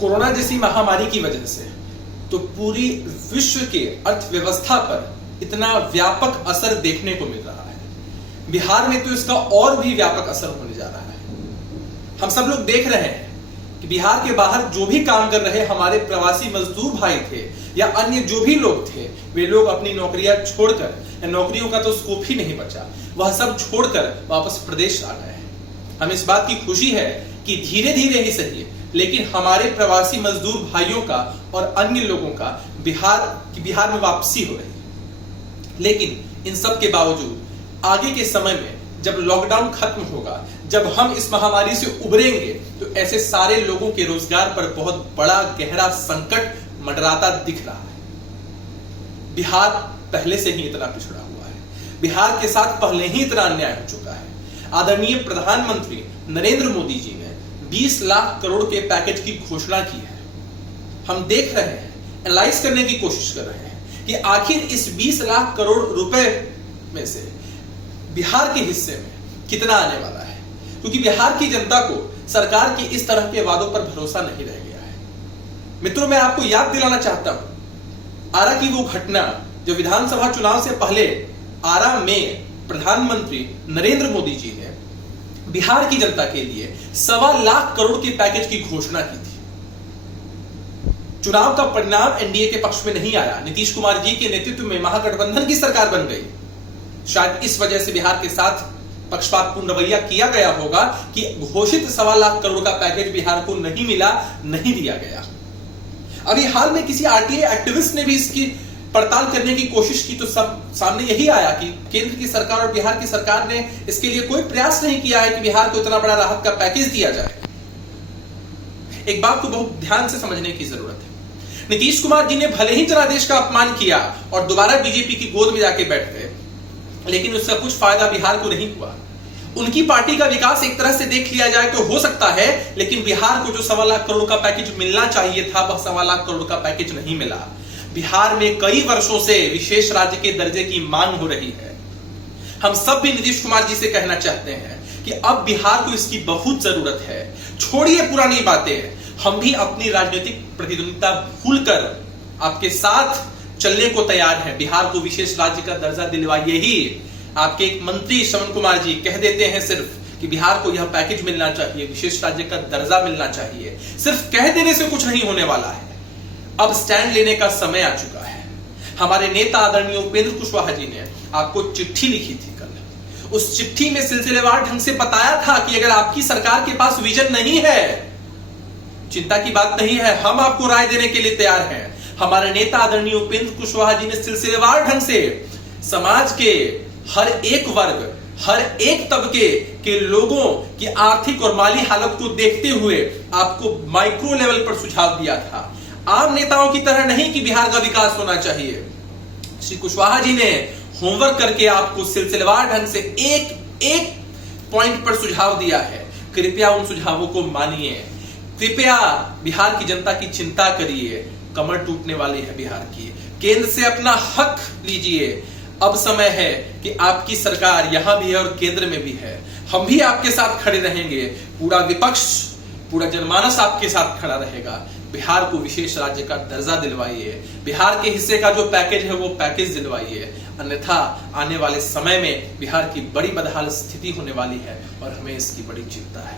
Corona जैसी महामारी की वजह से तो पूरी विश्व के अर्थव्यवस्था पर इतना व्यापक असर देखने को मिल रहा है। बिहार में तो इसका और भी व्यापक असर होने जा रहा है। हम सब लोग देख रहे हैं कि बिहार के बाहर जो भी काम कर रहे हमारे प्रवासी मजदूर भाई थे या अन्य जो भी लोग थे, वे लोग अपनी नौकरियां छोड़कर, या नौकरियों का तो स्कोप ही नहीं बचा, वह सब छोड़कर वापस प्रदेश आ गए हैं। हमें इस बात की खुशी है कि धीरे धीरे ही सही, लेकिन हमारे प्रवासी मजदूर भाइयों का और अन्य लोगों का बिहार में वापसी हो रही है। लेकिन इन सब के बावजूद आगे के समय में जब लॉकडाउन खत्म होगा, जब हम इस महामारी से उबरेंगे, तो ऐसे सारे लोगों के रोजगार पर बहुत बड़ा गहरा संकट मंडराता दिख रहा है। बिहार पहले से ही इतना पिछड़ा हुआ है, बिहार के साथ पहले ही इतना अन्याय हो चुका है। आदरणीय प्रधानमंत्री नरेंद्र मोदी जी ने 20 लाख करोड़ के पैकेज की घोषणा की है। हम देख रहे हैं, एनालाइज करने की कोशिश कर रहे हैं कि आखिर इस 20 लाख करोड़ रुपए में से बिहार के हिस्से में कितना आने वाला है, क्योंकि बिहार की जनता को सरकार के इस तरह के वादों पर भरोसा नहीं रह गया है। मित्रों, मैं आपको याद दिलाना चाहता हूं आरा की वो घटना जो विधानसभा चुनाव से पहले आरा में प्रधानमंत्री नरेंद्र मोदी जी ने बिहार की जनता के लिए 1.25 लाख करोड़ के पैकेज की घोषणा की थी। चुनाव का परिणाम एनडीए के पक्ष में नहीं आया, नीतीश कुमार जी के नेतृत्व में महागठबंधन की सरकार बन गई। शायद इस वजह से बिहार के साथ पक्षपातपूर्ण रवैया किया गया होगा कि घोषित 1.25 लाख करोड़ का पैकेज बिहार को नहीं मिला, नहीं दिया गया। अभी हाल में किसी आरटीआई एक्टिविस्ट ने भी इसकी पड़ताल करने की कोशिश की तो सब सामने यही आया कि केंद्र की सरकार और बिहार की सरकार ने इसके लिए कोई प्रयास नहीं किया है कि बिहार को इतना बड़ा राहत का पैकेज दिया जाए। एक बात को बहुत ध्यान से समझने की जरूरत है। नीतीश कुमार जी ने भले ही जनादेश का अपमान किया और दोबारा बीजेपी की गोद में जाके बैठ गए, लेकिन उससे कुछ फायदा बिहार को नहीं हुआ। उनकी पार्टी का विकास एक तरह से देख लिया जाए तो हो सकता है, लेकिन बिहार को जो 1.25 लाख करोड़ का पैकेज मिलना चाहिए था, वह 1.25 लाख करोड़ का पैकेज नहीं मिला। बिहार में कई वर्षों से विशेष राज्य के दर्जे की मांग हो रही है। हम सब भी नीतीश कुमार जी से कहना चाहते हैं कि अब बिहार को इसकी बहुत जरूरत है। छोड़िए पुरानी बातें, हम भी अपनी राजनीतिक प्रतिद्वंदिता भूलकर आपके साथ चलने को तैयार है। बिहार को विशेष राज्य का दर्जा दिलवाइए ही। आपके एक मंत्री श्रवण कुमार जी कह देते हैं सिर्फ कि बिहार को यह पैकेज मिलना चाहिए, विशेष राज्य का दर्जा मिलना चाहिए। सिर्फ कह देने से कुछ नहीं होने वाला है, अब स्टैंड लेने का समय आ चुका है। हमारे नेता आदरणीय उपेंद्र कुशवाहा जी ने आपको चिट्ठी लिखी थी कल। उस चिट्ठी में सिलसिलेवार ढंग से बताया था कि अगर आपकी सरकार के पास विजन नहीं है, चिंता की बात नहीं है, हम आपको राय देने के लिए तैयार हैं। हमारे नेता आदरणीय उपेंद्र कुशवाहा जी ने सिलसिलेवार ढंग से समाज के हर एक वर्ग, हर एक तबके के लोगों की आर्थिक और माली हालत को देखते हुए आपको माइक्रो लेवल पर सुझाव दिया था। आम नेताओं की तरह नहीं कि बिहार का विकास होना चाहिए। श्री कुशवाहा जी ने होमवर्क करके आपको सिलसिलेवार ढंग से एक एक पॉइंट पर सुझाव दिया है। कृपया उन सुझावों को मानिए। कृपया बिहार की जनता की चिंता करिए। कमर टूटने वाली है बिहार की। केंद्र से अपना हक लीजिए। अब समय है कि आपकी सरकार यहां भी है और केंद्र में भी है। हम भी आपके साथ खड़े रहेंगे। पूरा विपक्ष, पूरा जनमानस आपके साथ खड़ा रहेगा। बिहार को विशेष राज्य का दर्जा दिलवाइए। बिहार के हिस्से का जो पैकेज है वो पैकेज दिलवाइए, अन्यथा आने वाले समय में बिहार की बड़ी बदहाल स्थिति होने वाली है और हमें इसकी बड़ी चिंता है।